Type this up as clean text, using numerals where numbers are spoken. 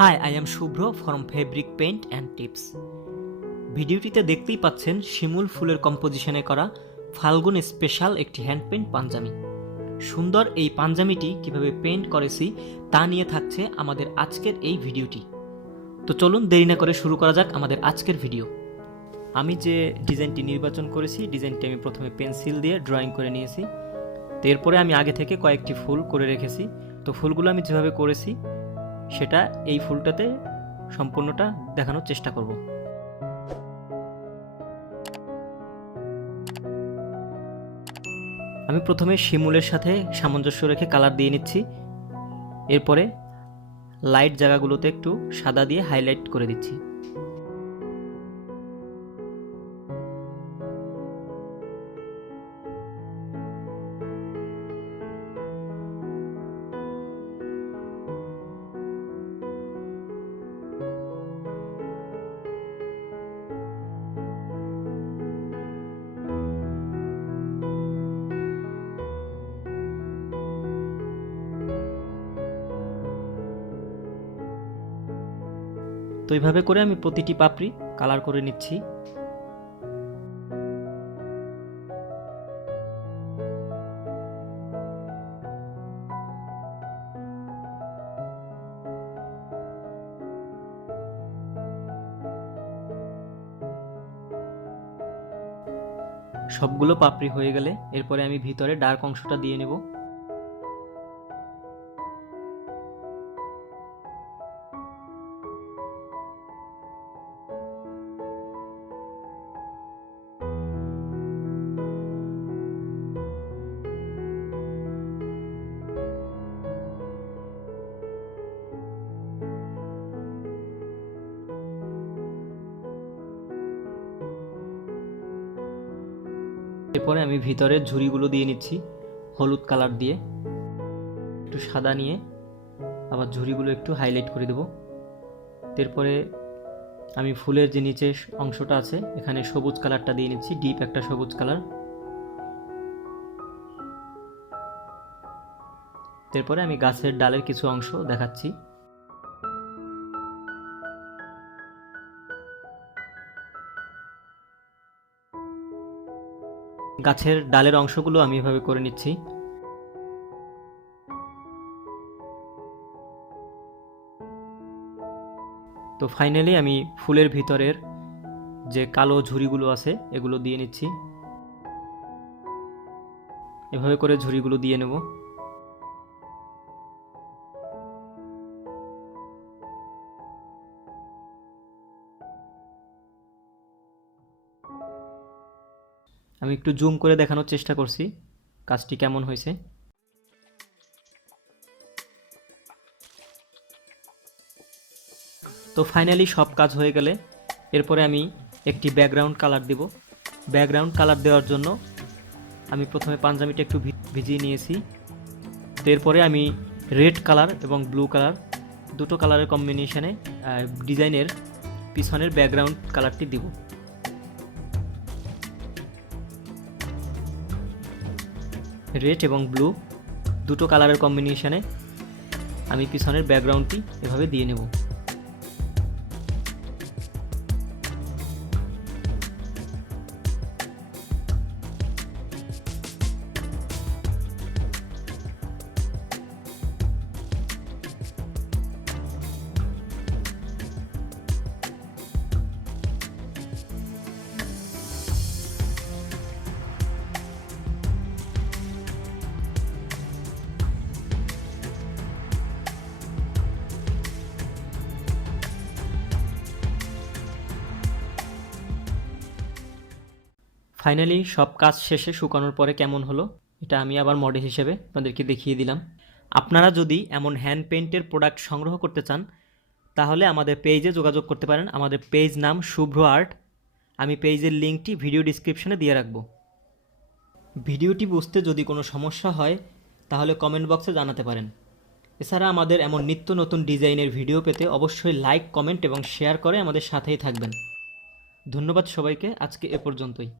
High, I am Shubhra from fabric paint and tips. ভিডিওটিতে দেখতেই পাচ্ছেন শিমুল ফুলের কম্পোজিশনে করা ফাল্গুন স্পেশাল একটি হ্যান্ড পেইন্ট পাঞ্জাবি। সুন্দর এই পাঞ্জাবিটি কিভাবে পেইন্ট করেছি তা নিয়ে থাকছে আমাদের আজকের এই ভিডিওটি। তো চলুন দেরি না করে শুরু করা যাক আমাদের আজকের ভিডিও। আমি যে ডিজাইনটি নির্বাচন করেছি, ডিজাইনটি আমি প্রথমে পেন্সিল দিয়ে ড্রয়িং করে নিয়েছি। তো এরপরে আমি আগে থেকে কয়েকটি ফুল করে রেখেছি। তো ফুলগুলো আমি যেভাবে করেছি সেটা এই ফুলটাতে সম্পূর্ণটা দেখানোর চেষ্টা করব। আমি প্রথমে শিমুলের সাথে সামঞ্জস্য রেখে কালার দিয়ে নিচ্ছি। এরপরে লাইট জায়গাগুলোতে একটু সাদা দিয়ে হাইলাইট করে দিচ্ছি। তো এইভাবে করে আমি প্রতিটি পাপড়ি কালার করে নিচ্ছি। সবগুলো পাপড়ি হয়ে গেলে এরপরে আমি ভিতরে ডার্ক অংশটা দিয়ে নেব। এরপরে আমি ভিতরের ঝুড়িগুলো দিয়ে নিচ্ছি হলুদ কালার দিয়ে। একটু সাদা নিয়ে আবার ঝুড়িগুলো একটু হাইলাইট করে দেব। এরপরে আমি ফুলের যে নিচে অংশটা আছে এখানে সবুজ কালারটা দিয়ে নিচ্ছি, ডিপ একটা সবুজ কালার। এরপরে আমি গাছের ডালের কিছু অংশ দেখাচ্ছি। গাছের ডালের অংশগুলো আমি এভাবে করে নিচ্ছি। তো ফাইনালি আমি ফুলের ভিতরের যে কালো ঝুড়িগুলো আছে এগুলো দিয়ে নিচ্ছি। এভাবে করে ঝুড়িগুলো দিয়ে নেব। আমি একটু জুম করে দেখানোর চেষ্টা করছি কাজটি কেমন হয়েছে। তো ফাইনালি সব কাজ হয়ে গেলে এরপরে আমি একটি ব্যাকগ্রাউন্ড কালার দেব। ব্যাকগ্রাউন্ড কালার দেওয়ার জন্য আমি প্রথমে পাঞ্জাবিটা একটু ভিজিয়ে নিয়েছি। তো এরপরে আমি রেড কালার এবং ব্লু কালার দুটো কালারের কম্বিনেশনে ডিজাইনের পিছনের ব্যাকগ্রাউন্ড কালারটি দিব। রেড এবং ব্লু দুটো কালারের কম্বিনেশনে আমি পিছনের ব্যাকগ্রাউন্ডটি এভাবে দিয়ে নেব। ফাইনালি সব কাজ শেষে শুকানোর পরে কেমন হলো এটা আমি আবার মডেল হিসেবে আপনাদেরকে দেখিয়ে দিলাম। আপনারা যদি এমন হ্যান্ড পেইন্টের প্রোডাক্ট সংগ্রহ করতে চান তাহলে আমাদের পেজে যোগাযোগ করতে পারেন। আমাদের পেজ নাম শুভ্র আর্ট। আমি পেজের লিঙ্কটি ভিডিও ডিসক্রিপশনে দিয়ে রাখব। ভিডিওটি বুঝতে যদি কোনো সমস্যা হয় তাহলে কমেন্ট বক্সে জানাতে পারেন। এছাড়া আমাদের এমন নিত্য নতুন ডিজাইনের ভিডিও পেতে অবশ্যই লাইক, কমেন্ট এবং শেয়ার করে আমাদের সাথেই থাকবেন। ধন্যবাদ সবাইকে। আজকে এ পর্যন্তই।